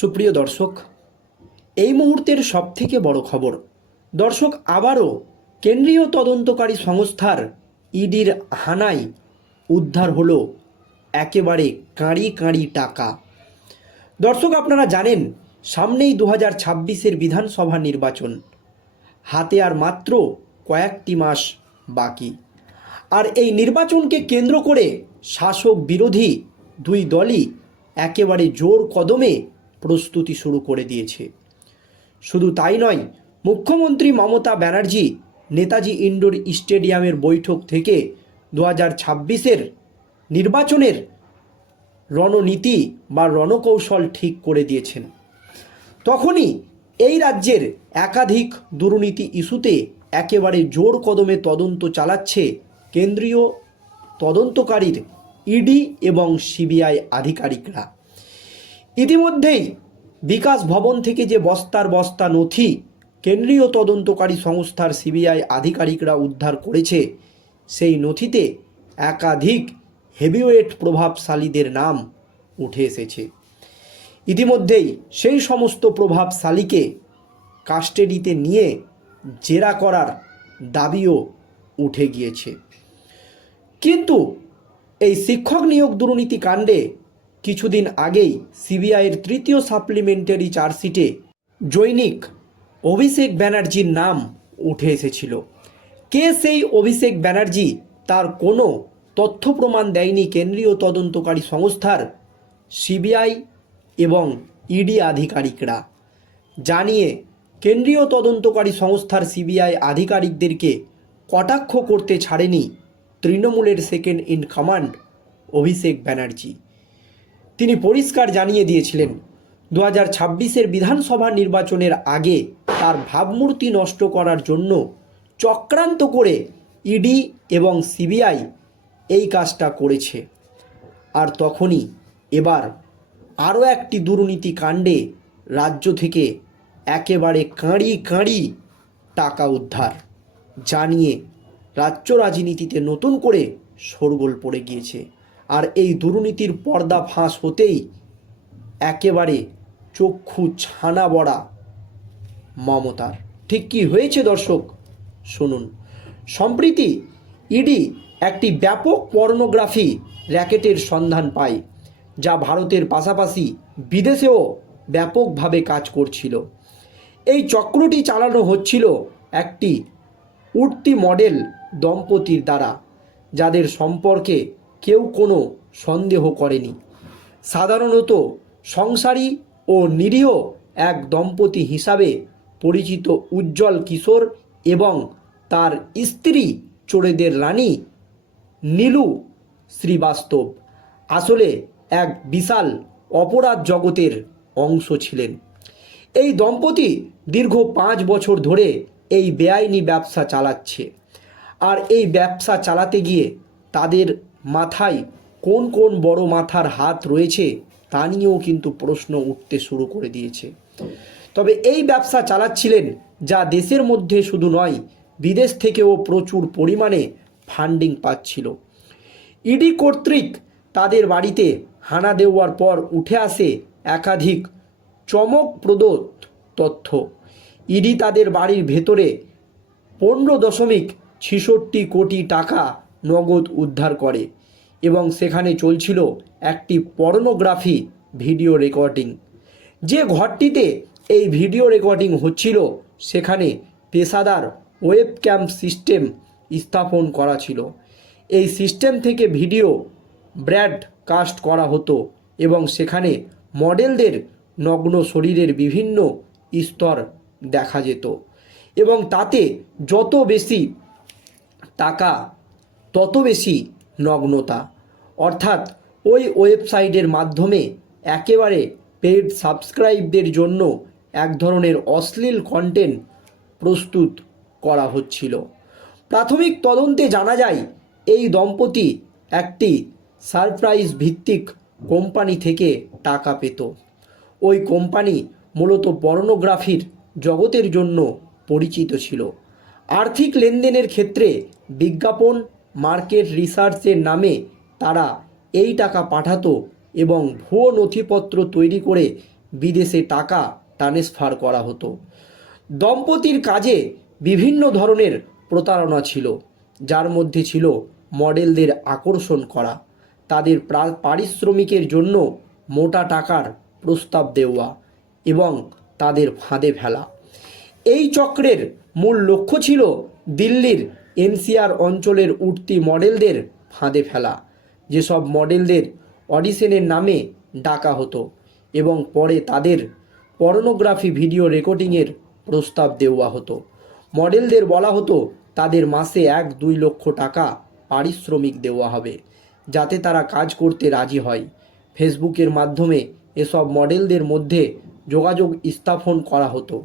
সুপ্রিয় দর্শক, এই মুহূর্তের সবথেকে বড় খবর, দর্শক আবারও কেন্দ্রীয় তদন্তকারী সংস্থার ইডির হানায় উদ্ধার হলো একেবারে কাঁড়ি কাঁড়ি টাকা। দর্শক, আপনারা জানেন, সামনেই দু হাজার ছাব্বিশের বিধানসভা নির্বাচন, হাতে আর মাত্র কয়েকটি মাস বাকি। আর এই নির্বাচনকে কেন্দ্র করে শাসক বিরোধী দুই দলই একেবারে জোর কদমে প্রস্তুতি শুরু করে দিয়েছে। শুধু তাই নয়, মুখ্যমন্ত্রী মমতা ব্যানার্জি, নেতাজি ইন্ডোর স্টেডিয়ামের বৈঠক থেকে দু হাজার ছাব্বিশের নির্বাচনের রণনীতি বা রণকৌশল ঠিক করে দিয়েছেন। তখনই এই রাজ্যের একাধিক দুর্নীতি ইস্যুতে একেবারে জোর কদমে তদন্ত চালাচ্ছে কেন্দ্রীয় তদন্তকারীর ইডি এবং সিবিআই আধিকারিকরা। ইতিমধ্যেই বিকাশ ভবন থেকে যে বস্তার বস্তা নথি কেন্দ্রীয় তদন্তকারী সংস্থার সিবিআই আধিকারিকরা উদ্ধার করেছে, সেই নথিতে একাধিক হেভিওয়েট প্রভাবশালীদের নাম উঠে এসেছে। ইতিমধ্যেই সেই সমস্ত প্রভাবশালীকে কাস্টেডিতে নিয়ে জেরা করার দাবিও উঠে গিয়েছে। কিন্তু এই শিক্ষক নিয়োগ দুর্নীতি কাণ্ডে কিছুদিন আগেই সিবিআইয়ের তৃতীয় সাপ্লিমেন্টারি চার্জশিটে জৈনিক অভিষেক ব্যানার্জির নাম উঠে এসেছিল। কে সেই অভিষেক ব্যানার্জি তার কোনো তথ্য প্রমাণ দেয়নি কেন্দ্রীয় তদন্তকারী সংস্থার সিবিআই এবং ইডি আধিকারিকরা। জানিয়ে কেন্দ্রীয় তদন্তকারী সংস্থার সিবিআই আধিকারিকদেরকে কটাক্ষ করতে ছাড়েনি তৃণমূলের second in command Abhishek Banerjee. তিনি পরিষ্কার জানিয়ে দিয়েছিলেন দু হাজার ছাব্বিশের বিধানসভা নির্বাচনের আগে তার ভাবমূর্তি নষ্ট করার জন্য চক্রান্ত করে ইডি এবং সিবিআই এই কাজটা করেছে। আর তখনই এবার আরও একটি দুর্নীতি কাণ্ডে রাজ্য থেকে একেবারে কাঁড়ি কাঁড়ি টাকা উদ্ধার, জানিয়ে রাজ্য রাজনীতিতে নতুন করে শোরগোল পড়ে গিয়েছে। আর এই দুর্নীতির পর্দা ফাঁস হতেই একেবারে চক্ষু ছানা বড়া মমতার। ঠিক কি হয়েছে দর্শক? শুনুন। সম্প্রীতি, ইডি একটি ব্যাপক পর্নোগ্রাফি র্যাকেটের সন্ধান পায়, যা ভারতের পাশাপাশি বিদেশেও ব্যাপকভাবে কাজ করছিল। এই চক্রটি চালানো হচ্ছিল একটি উঠতি মডেল দম্পতির দ্বারা, যাদের সম্পর্কে কেউ কোনো সন্দেহ করেনি। সাধারণত সংসারী ও নিরীহ এক দম্পতি হিসাবে পরিচিত উজ্জ্বল কিশোর এবং তার স্ত্রী চোরেদের রানী নীলু শ্রীবাস্তব আসলে এক বিশাল অপরাধ জগতের অংশ ছিলেন। এই দম্পতি দীর্ঘ পাঁচ বছর ধরে এই বেআইনি ব্যবসা চালাচ্ছে। আর এই ব্যবসা চালাতে গিয়ে তাদের মাথায় কোন কোন বড় মাথার হাত রয়েছে তা নিয়েও কিন্তু প্রশ্ন উঠতে শুরু করে দিয়েছে। তবে এই ব্যবসা চালাচ্ছিলেন যা দেশের মধ্যে শুধু নয়, বিদেশ থেকেও প্রচুর পরিমাণে ফান্ডিং পাচ্ছিল। ইডি কর্তৃক তাদের বাড়িতে হানা দেওয়ার পর উঠে আসে একাধিক চমকপ্রদ তথ্য। ইডি তাদের বাড়ির ভেতরে পনেরো দশমিক ছেষট্টি কোটি টাকা নগদ উদ্ধার করে এবং সেখানে চলছিল একটি পর্নোগ্রাফি ভিডিও রেকর্ডিং। যে ঘরটিতে এই ভিডিও রেকর্ডিং হচ্ছিল, সেখানে পেশাদার ওয়েব ক্যাম্প সিস্টেম স্থাপন করা ছিল। এই সিস্টেম থেকে ভিডিও ব্র্যাডকাস্ট করা হতো এবং সেখানে মডেলদের নগ্ন শরীরের বিভিন্ন স্তর দেখা যেত এবং তাতে যত বেশি টাকা তত বেশি নগ্নতা। অর্থাৎ ওই ওয়েবসাইটের মাধ্যমে একেবারে পেড সাবস্ক্রাইবদের জন্য এক ধরনের অশ্লীল কন্টেন্ট প্রস্তুত করা হচ্ছিল। প্রাথমিক তদন্তে জানা যায়, এই দম্পতি একটি সারপ্রাইজ ভিত্তিক কোম্পানি থেকে টাকা পেত। ওই কোম্পানি মূলত পর্নোগ্রাফির জগতের জন্য পরিচিত ছিল। আর্থিক লেনদেনের ক্ষেত্রে বিজ্ঞাপন মার্কেট রিসার্চের নামে তারা এই টাকা পাঠাতো এবং ভুয়ো নথিপত্র তৈরি করে বিদেশে টাকা ট্রান্সফার করা হতো। দম্পতির কাজে বিভিন্ন ধরনের প্রতারণা ছিল, যার মধ্যে ছিল মডেলদের আকর্ষণ করা, তাদের প্রা- পারিশ্রমিকের জন্য মোটা টাকার প্রস্তাব দেওয়া এবং তাদের ফাঁদে ফেলা। এই চক্রের মূল লক্ষ্য ছিল দিল্লির এনসিআর অঞ্চলের উঠতি মডেলদের ফাঁদে ফেলা। যেসব মডেলদের অডিশনের নামে ডাকা হতো এবং পরে তাদের পর্নোগ্রাফি ভিডিও রেকর্ডিংয়ের প্রস্তাব দেওয়া হতো। মডেলদের বলা হতো, তাদের মাসে এক দুই লক্ষ টাকা পারিশ্রমিক দেওয়া হবে, যাতে তারা কাজ করতে রাজি হয়। ফেসবুকের মাধ্যমে এসব মডেলদের মধ্যে যোগাযোগ স্থাপন করা হতো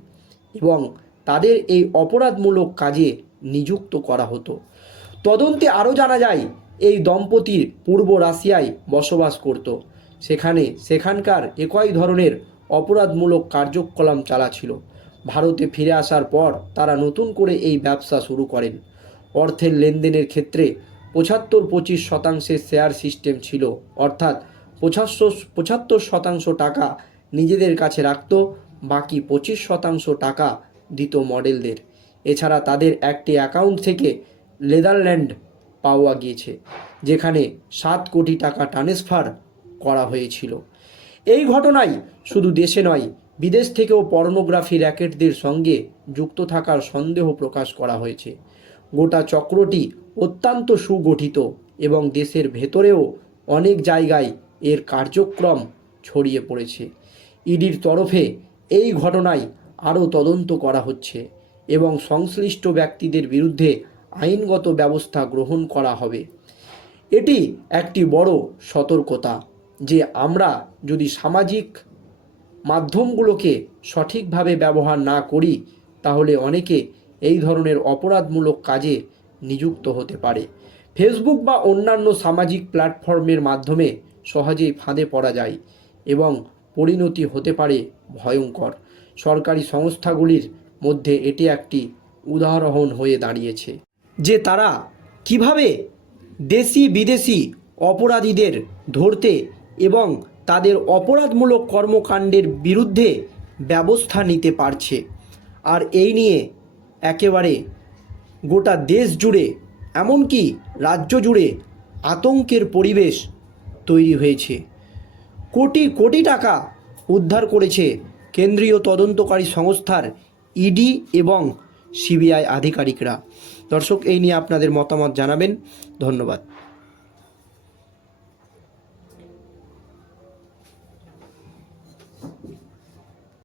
এবং তাদের এই অপরাধমূলক কাজে নিযুক্ত করা হতো। তদন্তে আরও জানা যায়, এই দম্পতি পূর্ব রাশিয়ায় বসবাস করত। সেখানে সেখানকার একই ধরনের অপরাধমূলক কার্যকলাপ চালাছিল ভারতে ফিরে আসার পর তারা নতুন করে এই ব্যবসা শুরু করেন। অর্থের লেনদেনের ক্ষেত্রে পঁচাত্তর পঁচিশ শতাংশের শেয়ার সিস্টেম ছিল। অর্থাৎ পঁচাত্তর পঁচাত্তর শতাংশ টাকা নিজেদের কাছে রাখত, বাকি পঁচিশ শতাংশ টাকা দিত মডেলদের। এছাড়া তাদের একটি অ্যাকাউন্ট থেকে নেদারল্যান্ড পাওয়া গিয়েছে, যেখানে সাত কোটি টাকা ট্রান্সফার করা হয়েছিল। এই ঘটনায় শুধু দেশে নয়, বিদেশ থেকেও পর্নোগ্রাফি র্যাকেটদের সঙ্গে যুক্ত থাকার সন্দেহ প্রকাশ করা হয়েছে। গোটা চক্রটি অত্যন্ত সুগঠিত এবং দেশের ভেতরেও অনেক জায়গায় এর কার্যক্রম ছড়িয়ে পড়েছে। ইডির তরফে এই ঘটনায় আরও তদন্ত করা হচ্ছে। এবং সংশ্লিষ্ট ব্যক্তিদের বিরুদ্ধে আইনগত ব্যবস্থা গ্রহণ করা হবে। এটি একটি বড় সতর্কতা যে আমরা যদি সামাজিক মাধ্যমগুলোকে সঠিকভাবে ব্যবহার না করি, তাহলে অনেকে এই ধরনের অপরাধমূলক কাজে নিযুক্ত হতে পারে। ফেসবুক বা অন্যান্য সামাজিক প্ল্যাটফর্মের মাধ্যমে সহজেই ফাঁদে পড়া যায় এবং পরিণতি হতে পারে ভয়ঙ্কর। সরকারি সংস্থাগুলির মধ্যে এটি একটি উদাহরণ হয়ে দাঁড়িয়েছে যে তারা কীভাবে দেশি বিদেশি অপরাধীদের ধরতে এবং তাদের অপরাধমূলক কর্মকাণ্ডের বিরুদ্ধে ব্যবস্থা নিতে পারছে। আর এই নিয়ে একেবারে গোটা দেশ জুড়ে, এমনকি রাজ্য জুড়ে আতঙ্কের পরিবেশ তৈরি হয়েছে। কোটি কোটি টাকা উদ্ধার করেছে কেন্দ্রীয় তদন্তকারী সংস্থার ইডি এবং সিবিআই আধিকারিকরা। দর্শক এই নিয়ে আপনাদের মতামত জানাবেন। ধন্যবাদ।